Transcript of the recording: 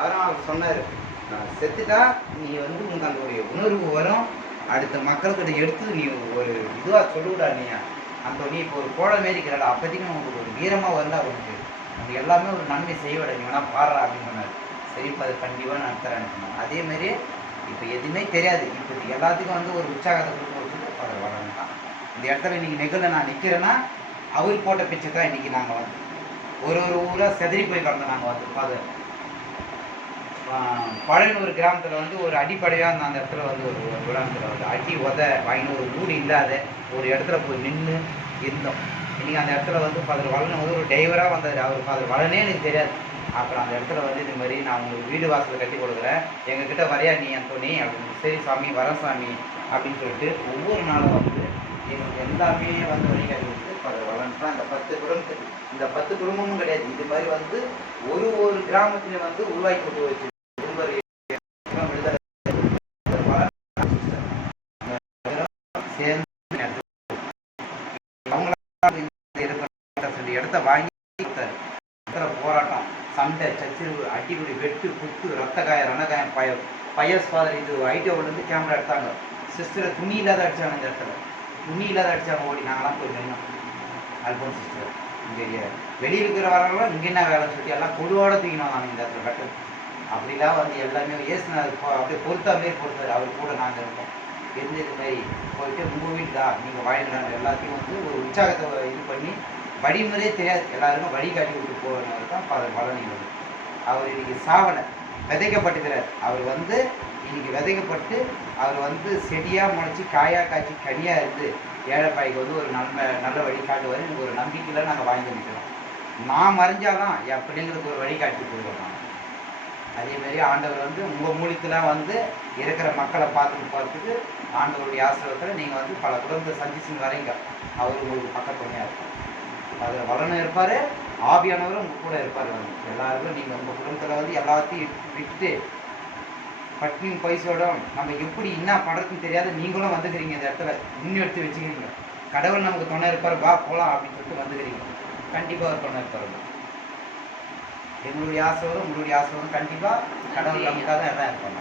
அதான் அவர் சொன்னார் நான் செத்துட்டா நீ வந்து உனக்கு அந்த ஒரு உணர்வு வரும். அடுத்த மக்கள்கிட்ட எடுத்து நீ ஒரு இதுவாக சொல்லுவிடா நீயா. அந்த நீ இப்போ ஒரு கோழை மாரி இருக்கிறாள் அப்போதைக்கு உனக்கு ஒரு வீரமாக வரல உனக்கு. உனக்கு எல்லாமே ஒரு நன்மை செய்யவிட நீ வேணா பாடுறா அப்படின்னு சொன்னார். சரிப்பா அது கண்டிப்பாக நான் தரேன் சொன்னேன் அதே மாதிரி இப்போ எதுவுமே தெரியாது. இப்போ எல்லாத்துக்கும் வந்து ஒரு உற்சாகத்தை கொடுக்கறதுக்கு ஃபாதர் வளரன் தான் இந்த இடத்துல இன்னைக்கு நிகழ்ல நான் நிற்கிறேன்னா அவர் போட்ட பிச்சை தான் இன்றைக்கி நாங்கள் வந்து ஒரு ஒரு ஊராக செதறி போய் கடந்த நாங்கள் வந்து. ஃபாதர் பழையனூர் கிராமத்தில் வந்து ஒரு அடிப்படையாக அந்த அந்த இடத்துல வந்து ஒரு ஒரு வந்து அடி உத வாங்கின ஒரு ஊர் இல்லாத ஒரு இடத்துல போய் நின்று இருந்தோம். இன்றைக்கி அந்த இடத்துல வந்து ஃபாதர் வளன் வந்து ஒரு டிரைவராக வந்தார். அவர் ஃபாதர் வளனே எனக்கு தெரியாது. அப்புறம் அந்த இடத்துல வந்து இது மாதிரி நான் உங்களுக்கு வீடு வாசல் கட்டி கொடுக்குறேன். எங்ககிட்ட வரையா நீ அந்தோனி அப்படின்னு சரி சாமி வரேன் சாமி அப்படின்னு சொல்லிட்டு ஒவ்வொரு நாளும் வந்து எங்களுக்கு எல்லாமே வந்து வழிகாட்டி கொடுத்து ஃபாதர் வளன் தான் அந்த பத்து குடும்பத்துக்கு இந்த பத்து குடும்பமும் கிடையாது. இது மாதிரி வந்து ஒரு ஒரு கிராமத்திலே வந்து உருவாக்கி கொண்டு வச்சு சேர்ந்து அவங்களால இடத்த வாங்கி போராட்டம் சண்டை சச்சிரு அடிப்படி வெட்டு குத்து ரத்த காயம் ரணகாயம் பய பயஸ் ஃபாதர் இது ஐடியாவிலேருந்து கேமரா எடுத்தாங்க சிஸ்டரை துணி இல்லாத அடித்தாங்க இந்த இடத்துல துணி இல்லாத அடித்தாங்க ஓடி நாங்களாம் போய் நின்னோம் அல்போன் சிஸ்டர் இங்கே வெளியில் இருக்கிற வரவங்களாம் இங்கே என்ன வேலை சொல்லி எல்லாம் பொதுவோட தூக்கினோம் நாங்கள் இந்த இடத்துல கட்டு அப்படிலாம் வந்து எல்லாமே ஏசுனார் அப்படியே பொறுத்தாமே பொறுத்தாரு அவர் கூட நாங்கள் இருக்கோம் இருந்து இது மாதிரி போயிட்டு உங்கள் வீட்டுக்கா நீங்கள் வாழ்கிறாங்க எல்லாத்தையும் வந்து ஒரு உற்சாகத்தை இது பண்ணி வழிமுறையே தெரியாது. எல்லாருக்கும் வழிகாட்டி விட்டு போனவர் தான் ஃபாதர் பழனி வந்து அவர் இன்னைக்கு சாவலை விதைக்கப்பட்டுக்கிறார் அவர் வந்து இன்னைக்கு விதைக்கப்பட்டு அவர் வந்து செடியாக முளைச்சி காயாக காய்ச்சி கனியாக இருந்து ஏழைப்பாய்க்கு வந்து ஒரு நல்ல நல்ல வழி காட்டுவார். எனக்கு ஒரு நம்பிக்கையில் நாங்கள் வாங்கி நிற்கிறோம் நான் மறைஞ்சாதான் என் பிள்ளைங்களுக்கு ஒரு வழிகாட்டி போயிடுவோம் நான் அதே மாதிரி ஆண்டவர் வந்து உங்கள் மூலியத்தில் வந்து இருக்கிற மக்களை பார்த்துட்டு போகிறதுக்கு ஆண்டவருடைய ஆசிரியத்தில் நீங்கள் வந்து பல குடும்பத்தை சந்திச்சுன்னு வரீங்க. அவர் உங்களுக்கு பக்கத்துணையாக இருக்கும் அதில் வளனும் இருப்பார் ஆவியானவரும் உங்கள் கூட இருப்பார். வந்து எல்லாருக்கும் நீங்கள் உங்கள் குடும்பத்தில் வந்து எல்லாத்தையும் விட்டுட்டு பட்னி பைசோட நம்ம எப்படி என்ன பண்ணுறதுன்னு தெரியாத நீங்களும் வந்துக்கிறீங்க இந்த இடத்துல. முன்னெடுத்து வச்சுக்கிறீங்க. கடவுள் நமக்கு துணை இருப்பார் வா போகலாம் அப்படின்னு சொல்லிட்டு வந்துக்கிறீங்க. கண்டிப்பாக ஒரு துணை இருப்பார். எங்களுடைய ஆசீர்வாதம் உங்களுடைய ஆசீர்வாதம் கண்டிப்பாக கடவுள் நமக்காக தான் எல்லாம் இருப்பாங்க